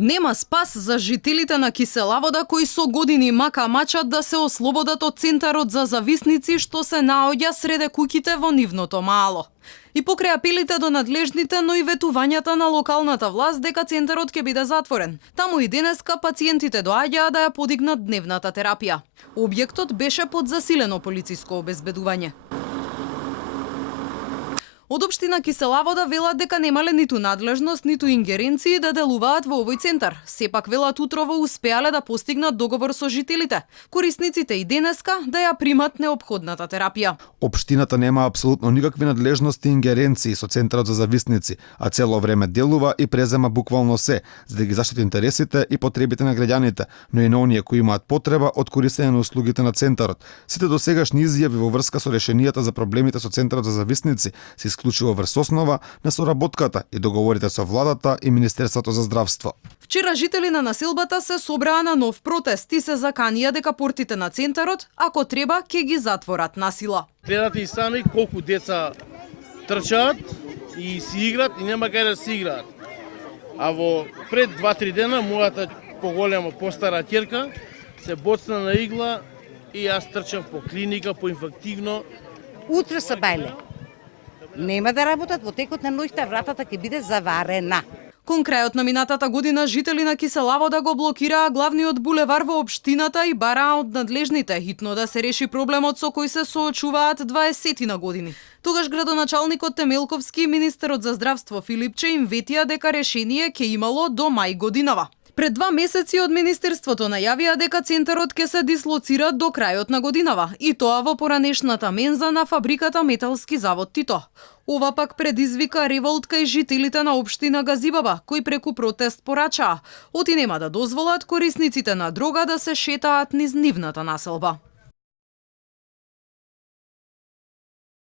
Нема спас за жителите на Киселавода кои со години мачат да се ослободат од центарот за зависници што се наоѓа среде куќите во нивното мало. И покрај апелите до надлежните, но и ветувањата на локалната власт дека центарот ќе биде затворен. Таму и денеска пациентите доаѓаа да ја подигнат дневната терапија. Објектот беше под засилено полициско обезбедување. Од општина Киселавода велат дека немале ниту надлежност, ниту ингеренции да делуваат во овој центар. Сепак велат утрово успеале да постигнат договор со жителите, корисниците и денеска да ја примат неопходната терапија. Општината нема апсолутно никакви надлежности и ингеренции со центарот за зависници, а цело време делува и презема буквално се, за да ги заштити интересите и потребите на граѓаните, но и на оние кои имаат потреба од користење на услугите на центарот. Сите досегашни изјави во врска со решенијата за проблемите со центарот за зависници се исклучува врз основа на соработката и договорите со владата и Министерството за здравство. Вчера жители на населбата се собраа на нов протест и се заканија дека портите на центарот, ако треба, ќе ги затворат насила. Гледате и сами колку деца трчаат и си играат и нема кај да си играат. А во пред 2-3 дена мојата поголема постара ќерка се боцна на игла и јас трчав по клиника, по инфективно. Утре се бајле. Нема да работат, во текот на ноќта вратата ќе биде заварена. Кон крајот на минатата година жители на Киселавода го блокираа главниот булевар во општината и бараа од надлежните хитно да се реши проблемот со кој се соочуваат 20 на години. Тогаш градоначалникот Темелковски и министерот за здравство Филипче им ветија дека решение ќе имало до мај годинава. Пред 2 месеци од Министерството најавија дека центарот ќе се дислоцира до крајот на годинава, и тоа во поранешната менза на фабриката Металски завод Тито. Ова пак предизвика револт кај жителите на општина Газибаба, кои преку протест порачаа, оти нема да дозволат корисниците на дрога да се шетаат низ нивната населба.